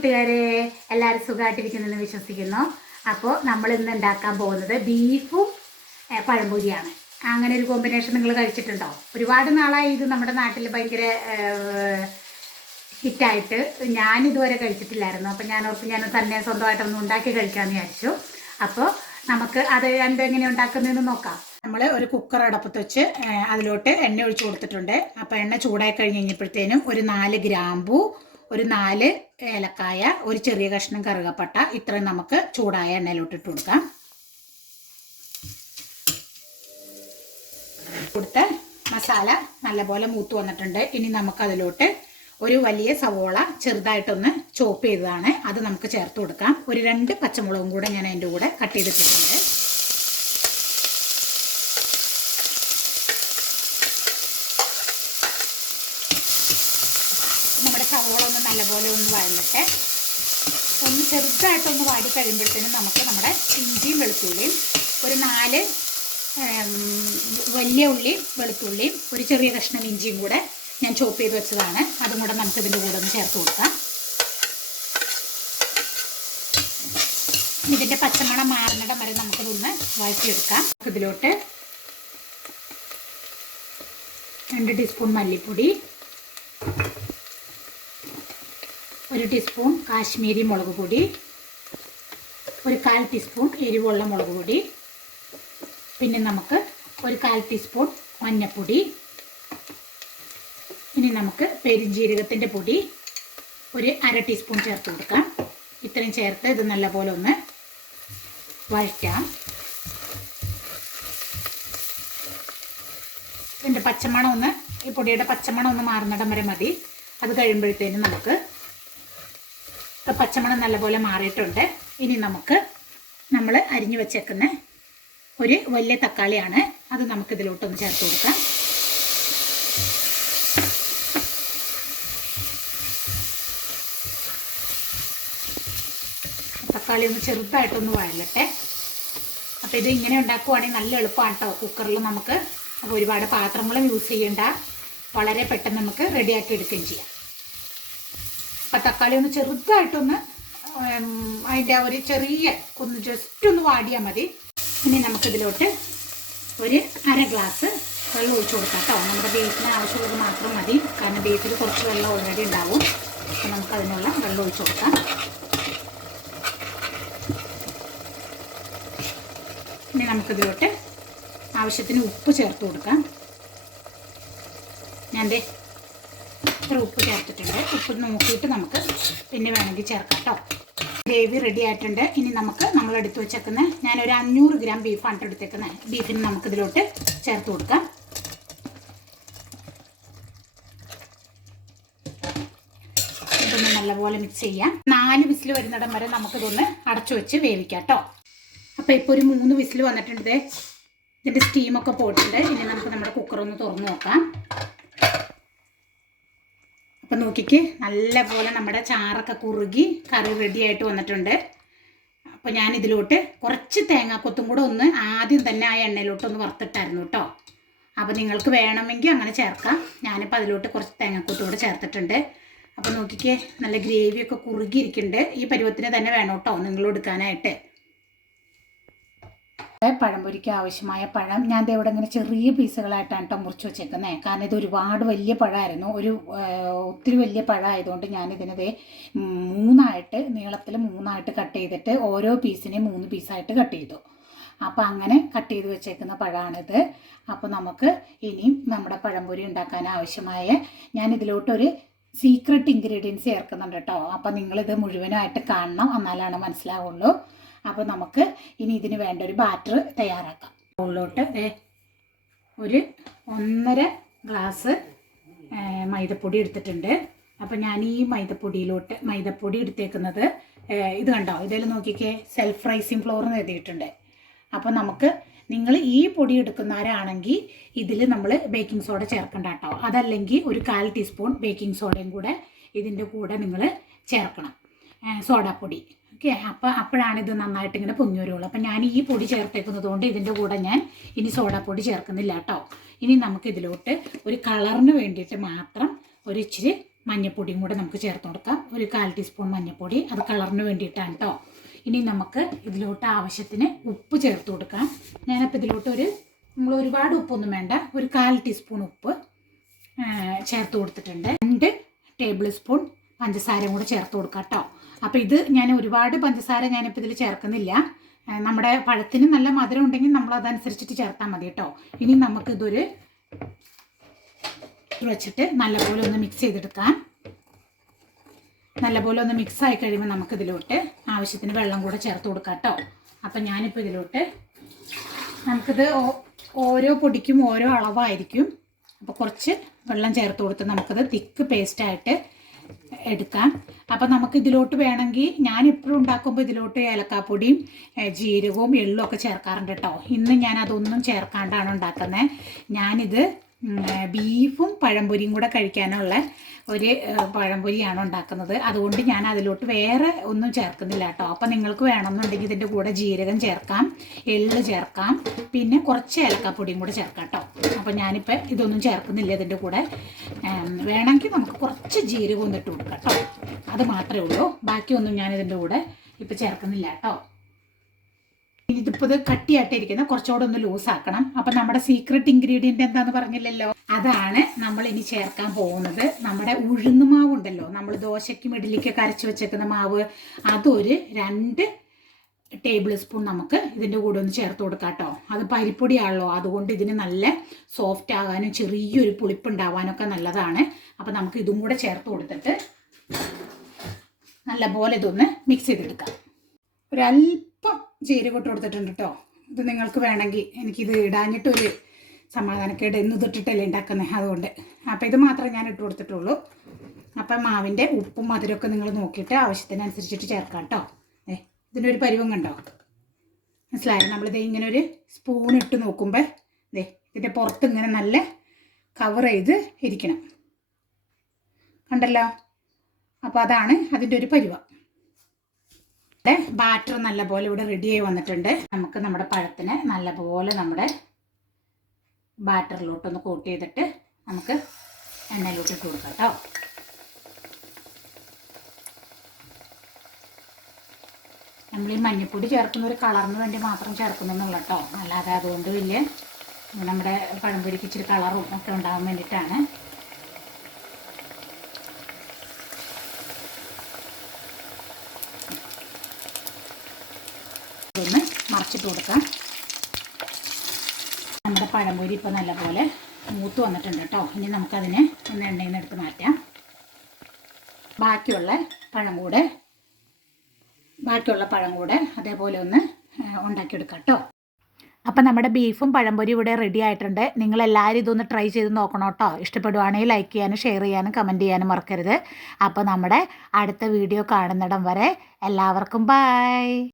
കൂട്ടുകാരെ, എല്ലാവരും സുഖമായിട്ടിരിക്കുന്നെന്ന് വിശ്വസിക്കുന്നു. അപ്പോൾ നമ്മൾ ഇന്ന് ഉണ്ടാക്കാൻ പോകുന്നത് ബീഫും പഴംപൊരിയാണ്. അങ്ങനെ ഒരു കോമ്പിനേഷൻ നിങ്ങൾ കഴിച്ചിട്ടുണ്ടോ? ഒരുപാട് നാളായി ഇത് നമ്മുടെ നാട്ടിൽ ഭയങ്കര ഹിറ്റായിട്ട്. ഞാനിതുവരെ കഴിച്ചിട്ടില്ലായിരുന്നു. അപ്പോൾ ഞാൻ തന്നെ സ്വന്തമായിട്ടൊന്നും ഉണ്ടാക്കി കഴിക്കാമെന്ന് വിചാരിച്ചു. അപ്പോൾ നമുക്ക് അത് എങ്ങനെ ഉണ്ടാക്കുന്നതെന്ന് നോക്കാം. നമ്മൾ ഒരു കുക്കർ അടപ്പത്ത് വെച്ച് അതിലോട്ട് എണ്ണ ഒഴിച്ചു കൊടുത്തിട്ടുണ്ട്. അപ്പോൾ എണ്ണ ചൂടായി കഴിഞ്ഞപ്പോഴത്തേനും ഒരു 4 ഗ്രാമ്പൂ, ഒരു 4 ഏലക്കായ, ഒരു ചെറിയ കഷ്ണം കറുകപ്പട്ട, ഇത്രയും നമുക്ക് ചൂടായ എണ്ണയിലോട്ട് ഇട്ട് കൊടുക്കാം. കൊടുത്ത് മസാല നല്ലപോലെ മൂത്ത് വന്നിട്ടുണ്ട്. ഇനി നമുക്കതിലോട്ട് ഒരു വലിയ സവോള ചെറുതായിട്ടൊന്ന് ചോപ്പ് ചെയ്തതാണ്, അത് നമുക്ക് ചേർത്ത് കൊടുക്കാം. ഒരു 2 പച്ചമുളകും കൂടെ ഞാൻ അതിൻ്റെ കൂടെ കട്ട് ചെയ്തിട്ടിട്ടുണ്ട്. നമ്മുടെ സവോള ഒന്ന് നല്ലപോലെ ഒന്ന് വഴലട്ടെ. ഒന്ന് ചെറുതായിട്ടൊന്ന് വാടി കഴിയുമ്പോഴത്തേനും നമുക്ക് നമ്മുടെ ഇഞ്ചിയും വെളുത്തുള്ളിയും, ഒരു 4 വലിയ ഉള്ളിയും വെളുത്തുള്ളിയും, ഒരു ചെറിയ കഷ്ണം ഇഞ്ചിയും കൂടെ ഞാൻ ചോപ്പ് ചെയ്ത് വെച്ചതാണ്, അതും കൂടെ നമുക്ക് ഇതിൻ്റെ കൂടെ ഒന്ന് ചേർത്ത് കൊടുക്കാം. ഇതിൻ്റെ പച്ചമണം മാറുന്നിടം വരെ നമുക്കിതൊന്ന് വഴറ്റിയെടുക്കാം. ഇതിലോട്ട് 2 ടീസ്പൂൺ മല്ലിപ്പൊടി, 1 ടീസ്പൂൺ കാശ്മീരി മുളക് പൊടി, ഒരു 1/4 ടീസ്പൂൺ എരിവുള്ള മുളക് പൊടി, പിന്നെ നമുക്ക് ഒരു 1/4 ടീസ്പൂൺ മഞ്ഞൾപ്പൊടി, ഇനി നമുക്ക് പെരുംജീരകത്തിൻ്റെ പൊടി ഒരു 1/2 ടീസ്പൂൺ ചേർത്ത് കൊടുക്കാം. ഇത്രയും ചേർത്ത് ഇത് നല്ലപോലെ ഒന്ന് വഴറ്റാം. ഇതിൻ്റെ പച്ചമണം ഒന്ന്, ഈ പൊടിയുടെ പച്ചമണം ഒന്ന് മാറുന്നിടം വരെ മതി. അത് കഴിയുമ്പോഴത്തേനും നമുക്ക് പച്ചമണം നല്ലപോലെ മാറിയിട്ടുണ്ട്. ഇനി നമുക്ക് നമ്മൾ അരിഞ്ഞു വെച്ചേക്കുന്ന ഒരു വലിയ തക്കാളിയാണ്, അത് നമുക്കിതിലോട്ടൊന്ന് ചേർത്ത് കൊടുക്കാം. തക്കാളി ഒന്ന് ചെറുതായിട്ടൊന്ന് വഴലട്ടെ. അപ്പോൾ ഇത് ഇങ്ങനെ ഉണ്ടാക്കുവാണെങ്കിൽ നല്ല എളുപ്പമാണ് കേട്ടോ. കുക്കറിൽ നമുക്ക് അപ്പോൾ ഒരുപാട് പാത്രങ്ങളും യൂസ് ചെയ്യേണ്ട, വളരെ പെട്ടെന്ന് നമുക്ക് റെഡിയാക്കി എടുക്കുകയും ചെയ്യാം. അപ്പോൾ തക്കാളി ഒന്ന് ചെറുതായിട്ടൊന്ന് അതിൻ്റെ ഒരു ചെറിയ ഒന്ന് ജസ്റ്റ് ഒന്ന് വാടിയാൽ മതി. ഇനി നമുക്കിതിലോട്ട് ഒരു 1/2 ഗ്ലാസ് വെള്ളം ഒഴിച്ചു കൊടുക്കാം കേട്ടോ. നമ്മുടെ ബീഫിന് ആവശ്യമുള്ളത് മാത്രം മതി, കാരണം ബീഫിൽ കുറച്ച് വെള്ളം ഓൾറെഡി ഉണ്ടാവും. അപ്പോൾ നമുക്കതിനുള്ള വെള്ളം ഒഴിച്ചു കൊടുക്കാം. ഇനി നമുക്കിതിലോട്ട് ആവശ്യത്തിന് ഉപ്പ് ചേർത്ത് കൊടുക്കാം. ഞാൻ ഇത്ര ഉപ്പ് ചേർത്തിട്ടുണ്ട്. ഉപ്പ് നോക്കിയിട്ട് നമുക്ക് പിന്നെ വേണമെങ്കിൽ ചേർക്കാം കേട്ടോ. ഗ്രേവി റെഡി ആയിട്ടുണ്ട്. ഇനി നമുക്ക് നമ്മൾ എടുത്ത് വെച്ചേക്കുന്ന, ഞാനൊരു 500 ഗ്രാം ബീഫാണ് എടുത്തേക്കുന്നത്. ബീഫിന് നമുക്കിതിലോട്ട് ചേർത്ത് കൊടുക്കാം. ഇതൊന്ന് നല്ലപോലെ മിക്സ് ചെയ്യാം. 4 വിസിൽ വരുന്നിടം വരെ നമുക്കിതൊന്ന് അടച്ചു വെച്ച് വേവിക്കാം കേട്ടോ. അപ്പോൾ ഇപ്പോൾ ഒരു 3 വിസിൽ വന്നിട്ടുണ്ട്. ഇതിൻ്റെ സ്റ്റീമൊക്കെ പോയിട്ടുണ്ട്. ഇനി നമുക്ക് നമ്മുടെ കുക്കറൊന്ന് തുറന്ന് നോക്കാം. അപ്പം നോക്കിക്ക്, നല്ലപോലെ നമ്മുടെ ചാറൊക്കെ കുറുകി കറി റെഡി ആയിട്ട് വന്നിട്ടുണ്ട്. അപ്പോൾ ഞാനിതിലോട്ട് കുറച്ച് തേങ്ങാക്കൊത്തും കൂടെ ഒന്ന് ആദ്യം തന്നെ ആ എണ്ണയിലോട്ടൊന്ന് വറുത്തിട്ടായിരുന്നു കേട്ടോ. അപ്പോൾ നിങ്ങൾക്ക് വേണമെങ്കിൽ അങ്ങനെ ചേർക്കാം. ഞാനിപ്പോൾ അതിലോട്ട് കുറച്ച് തേങ്ങാക്കൊത്തും കൂടെ ചേർത്തിട്ടുണ്ട്. അപ്പോൾ നോക്കിക്കേ, നല്ല ഗ്രേവിയൊക്കെ കുറുകിയിരിക്കുന്നുണ്ട്. ഈ പരുവത്തിന് തന്നെ വേണം കേട്ടോ നിങ്ങൾ എടുക്കാനായിട്ട്. പഴംപൊരിക്ക് ആവശ്യമായ പഴം ഞാൻ ഇവിടെ ഇങ്ങനെ ചെറിയ പീസുകളായിട്ടാണ് കേട്ടോ മുറിച്ച് വെച്ചേക്കുന്നത്. കാരണം ഇത് ഒരുപാട് വലിയ പഴമായിരുന്നു, ഒത്തിരി വലിയ പഴമായതുകൊണ്ട് ഞാനിതിനത് 3 നീളത്തിൽ 3 കട്ട് ചെയ്തിട്ട് ഓരോ പീസിനെയും 3 പീസായിട്ട് കട്ട് ചെയ്തു. അപ്പോൾ അങ്ങനെ കട്ട് ചെയ്ത് വെച്ചേക്കുന്ന പഴമാണിത്. അപ്പോൾ നമുക്ക് ഇനിയും നമ്മുടെ പഴംപൊരി ഉണ്ടാക്കാൻ ആവശ്യമായ, ഞാനിതിലോട്ടൊരു സീക്രട്ട് ഇൻഗ്രീഡിയൻസ് ചേർക്കുന്നുണ്ട് കേട്ടോ. അപ്പോൾ നിങ്ങളിത് മുഴുവനായിട്ട് കാണണം, എന്നാലാണ് മനസ്സിലാവുള്ളൂ. അപ്പോൾ നമുക്ക് ഇനി ഇതിന് വേണ്ട ഒരു ബാറ്റർ തയ്യാറാക്കാം. ബൗളിലോട്ട് ഒരു 1.5 ഗ്ലാസ് മൈദപ്പൊടി എടുത്തിട്ടുണ്ട്. അപ്പോൾ ഞാൻ ഈ മൈദപ്പൊടി എടുത്തേക്കുന്നത് ഇത് കണ്ടോ, ഇതിൽ നോക്കിക്കേ, സെൽഫ് റൈസിങ് ഫ്ലോർ എന്ന് എഴുതിയിട്ടുണ്ട്. അപ്പോൾ നമുക്ക്, നിങ്ങൾ ഈ പൊടി എടുക്കുന്നവരാണെങ്കിൽ ഇതിൽ നമ്മൾ ബേക്കിംഗ് സോഡ ചേർക്കണ്ട കേട്ടോ. അതല്ലെങ്കിൽ ഒരു 1/4 ടീസ്പൂൺ ബേക്കിംഗ് സോഡയും കൂടെ ഇതിൻ്റെ കൂടെ നിങ്ങൾ ചേർക്കണം, സോഡാപ്പൊടി. ഓക്കെ, അപ്പോഴാണ് ഇത് നന്നായിട്ട് ഇങ്ങനെ പൊങ്ങി വരുള്ളൂ. അപ്പം ഞാൻ ഈ പൊടി ചേർത്തേക്കുന്നത് കൊണ്ട് ഇതിൻ്റെ കൂടെ ഞാൻ ഇനി സോഡാപ്പൊടി ചേർക്കുന്നില്ല കേട്ടോ. ഇനി നമുക്കിതിലോട്ട് ഒരു കളറിന് വേണ്ടിയിട്ട് മാത്രം ഒരു ഇച്ചിരി മഞ്ഞൾപ്പൊടിയും കൂടെ നമുക്ക് ചേർത്ത് കൊടുക്കാം. ഒരു 1/4 ടീസ്പൂൺ മഞ്ഞൾപ്പൊടി, അത് കളറിന് വേണ്ടിയിട്ടാണ് കേട്ടോ. ഇനി നമുക്ക് ഇതിലോട്ട് ആവശ്യത്തിന് ഉപ്പ് ചേർത്ത് കൊടുക്കാം. ഞാനപ്പോൾ ഇതിലോട്ട് നമ്മൾ ഒരുപാട് ഉപ്പൊന്നും വേണ്ട, ഒരു 1/4 ടീസ്പൂൺ ഉപ്പ് ചേർത്ത് കൊടുത്തിട്ടുണ്ട്. 2 ടേബിൾ സ്പൂൺ പഞ്ചസാരയും കൂടെ ചേർത്ത് കൊടുക്കാം കേട്ടോ. അപ്പോൾ ഇത് ഞാൻ ഒരുപാട് പഞ്ചസാര ഞാനിപ്പോൾ ഇതിൽ ചേർക്കുന്നില്ല. നമ്മുടെ പഴത്തിന് നല്ല മധുരം ഉണ്ടെങ്കിൽ നമ്മൾ അതനുസരിച്ചിട്ട് ചേർത്താൽ മതി കേട്ടോ. ഇനി നമുക്കിതൊരു വെച്ചിട്ട് നല്ലപോലെ ഒന്ന് മിക്സ് ചെയ്തെടുക്കാം. നല്ലപോലെ ഒന്ന് മിക്സ് ആയി കഴിയുമ്പോൾ നമുക്കിതിലോട്ട് ആവശ്യത്തിന് വെള്ളം കൂടെ ചേർത്ത് കൊടുക്കാം കേട്ടോ. അപ്പം ഞാനിപ്പോൾ ഇതിലോട്ട് നമുക്കിത് ഓരോ പൊടിക്കും ഓരോ അളവായിരിക്കും. അപ്പോൾ കുറച്ച് വെള്ളം ചേർത്ത് കൊടുത്ത് നമുക്കത് തിക്ക് പേസ്റ്റായിട്ട് എടുക്കാം. അപ്പോൾ നമുക്ക് ഇതിലോട്ട് വേണമെങ്കിൽ ഞാൻ എപ്പോഴും ഉണ്ടാക്കുമ്പോൾ ഇതിലോട്ട് ഏലക്കാപ്പൊടിയും ജീരകവും എള്ളും ഒക്കെ ചേർക്കാറുണ്ട് കേട്ടോ. ഇന്ന് ഞാൻ അതൊന്നും ചേർക്കാണ്ടാണ് ഉണ്ടാക്കുന്നത്. ഞാനിത് ബീഫും പഴംപൊരിയും കൂടെ കഴിക്കാനുള്ള ഒരു പഴംപൊരിയാണ് ഉണ്ടാക്കുന്നത്. അതുകൊണ്ട് ഞാൻ അതിലോട്ട് വേറെ ഒന്നും ചേർക്കുന്നില്ല കേട്ടോ. അപ്പോൾ നിങ്ങൾക്ക് വേണമെന്നുണ്ടെങ്കിൽ ഇതിൻ്റെ കൂടെ ജീരകം ചേർക്കാം, എള്ള് ചേർക്കാം, പിന്നെ കുറച്ച് ഏലക്കാപ്പൊടിയും കൂടെ ചേർക്കാം കേട്ടോ. അപ്പോൾ ഞാനിപ്പോൾ ഇതൊന്നും ചേർക്കുന്നില്ല ഇതിൻ്റെ കൂടെ. വേണമെങ്കിൽ നമുക്ക് കുറച്ച് ജീരകം ഒന്നിട്ട് കൊടുക്കാം കേട്ടോ. അത് മാത്രമേ ഉള്ളൂ, ബാക്കിയൊന്നും ഞാൻ ഇതിൻ്റെ കൂടെ ഇപ്പോൾ ചേർക്കുന്നില്ല കേട്ടോ. ഇതിപ്പോൾ ഇത് കട്ടിയായിട്ടിരിക്കുന്നത് കുറച്ചുകൂടെ ഒന്ന് ലൂസാക്കണം. അപ്പം നമ്മുടെ സീക്രട്ട് ഇൻഗ്രീഡിയൻറ്റ് എന്താണെന്ന് പറഞ്ഞില്ലല്ലോ, അതാണ് നമ്മൾ ഇനി ചേർക്കാൻ പോകുന്നത്. നമ്മുടെ ഉഴുന്ന് മാവ് ഉണ്ടല്ലോ, നമ്മൾ ദോശയ്ക്കും ഇഡ്ഡലിക്കൊക്കെ അരച്ച് വെച്ചേക്കുന്ന മാവ്, അതൊരു 2 ടേബിൾ സ്പൂൺ നമുക്ക് ഇതിൻ്റെ കൂടെ ഒന്ന് ചേർത്ത് കൊടുക്കാം കേട്ടോ. അത് പരിപ്പൊടിയാണല്ലോ, അതുകൊണ്ട് ഇതിന് നല്ല സോഫ്റ്റ് ആകാനും ചെറിയൊരു പുളിപ്പുണ്ടാവാനും ഒക്കെ നല്ലതാണ്. അപ്പം നമുക്ക് ഇതും കൂടെ ചേർത്ത് കൊടുത്തിട്ട് നല്ലപോലെ ഇതൊന്ന് മിക്സ് ചെയ്തെടുക്കാം. ഒരല്പം ജീരകം ഇട്ട് കൊടുത്തിട്ടുണ്ട് കേട്ടോ. ഇത് നിങ്ങൾക്ക് വേണമെങ്കിൽ, എനിക്കിത് ഇടാഞ്ഞിട്ടൊരു സമാധാനക്കേട് എന്ന് തൊട്ടിട്ടല്ലേ ഉണ്ടാക്കുന്നത്, അതുകൊണ്ട്. അപ്പോൾ ഇത് മാത്രമേ ഞാൻ ഇട്ട് കൊടുത്തിട്ടുള്ളൂ. അപ്പം മാവിൻ്റെ ഉപ്പും മധുരമൊക്കെ നിങ്ങൾ നോക്കിയിട്ട് ആവശ്യത്തിനനുസരിച്ചിട്ട് ചേർക്കാം കേട്ടോ. ഇതിനൊരു പരുവം കണ്ടോ, മനസ്സിലായോ? നമ്മളിത് ഇങ്ങനെ ഒരു സ്പൂൺ ഇട്ട് നോക്കുമ്പോൾ ഇതിൻ്റെ പുറത്ത് ഇങ്ങനെ നല്ല കവർ ചെയ്ത് ഇരിക്കണം, കണ്ടല്ലോ. അപ്പോൾ അതാണ് അതിൻ്റെ ഒരു പരുവം. ബാറ്റർ നല്ലപോലെ ഇവിടെ റെഡിയായി വന്നിട്ടുണ്ട്. നമുക്ക് നമ്മുടെ പഴത്തിന് നല്ലപോലെ നമ്മുടെ ബാറ്ററിലോട്ടൊന്ന് കോട്ട് ചെയ്തിട്ട് നമുക്ക് എണ്ണയിലോട്ട് ഇട്ട് കൊടുക്കാം കേട്ടോ. നമ്മൾ ഈ മഞ്ഞൾപ്പൊടി ചേർക്കുന്ന ഒരു കളറിന് വേണ്ടി മാത്രം ചേർക്കുന്നെന്നുള്ള കേട്ടോ, അല്ലാതെ അതുകൊണ്ട് വലിയ നമ്മുടെ പഴംപൊരിക്ക് ഇച്ചിരി കളറും ഒക്കെ ഉണ്ടാകാൻ വേണ്ടിയിട്ടാണ്. ഇതൊന്ന് മറിച്ചിട്ട് കൊടുക്കാം. നമ്മുടെ പഴംപൊരി ഇപ്പോൾ നല്ലപോലെ മൂത്ത് വന്നിട്ടുണ്ട് കേട്ടോ. ഇനി നമുക്കതിനെ ഒന്ന് എണ്ണയിൽ നിന്ന് എടുത്ത് മാറ്റാം. ബാക്കിയുള്ള പഴം കൂടെ അതേപോലെ ഒന്ന് ഉണ്ടാക്കിയെടുക്കാം കേട്ടോ. അപ്പം നമ്മുടെ ബീഫും പഴംപൊരി ഇവിടെ റെഡി ആയിട്ടുണ്ട്. നിങ്ങളെല്ലാവരും ഇതൊന്ന് ട്രൈ ചെയ്ത് നോക്കണം കേട്ടോ. ഇഷ്ടപ്പെടുവാണെങ്കിൽ ലൈക്ക് ചെയ്യാനും ഷെയർ ചെയ്യാനും കമൻറ്റ് ചെയ്യാനും മറക്കരുത്. അപ്പോൾ നമ്മുടെ അടുത്ത വീഡിയോ കാണുന്നിടം വരെ എല്ലാവർക്കും ബൈ.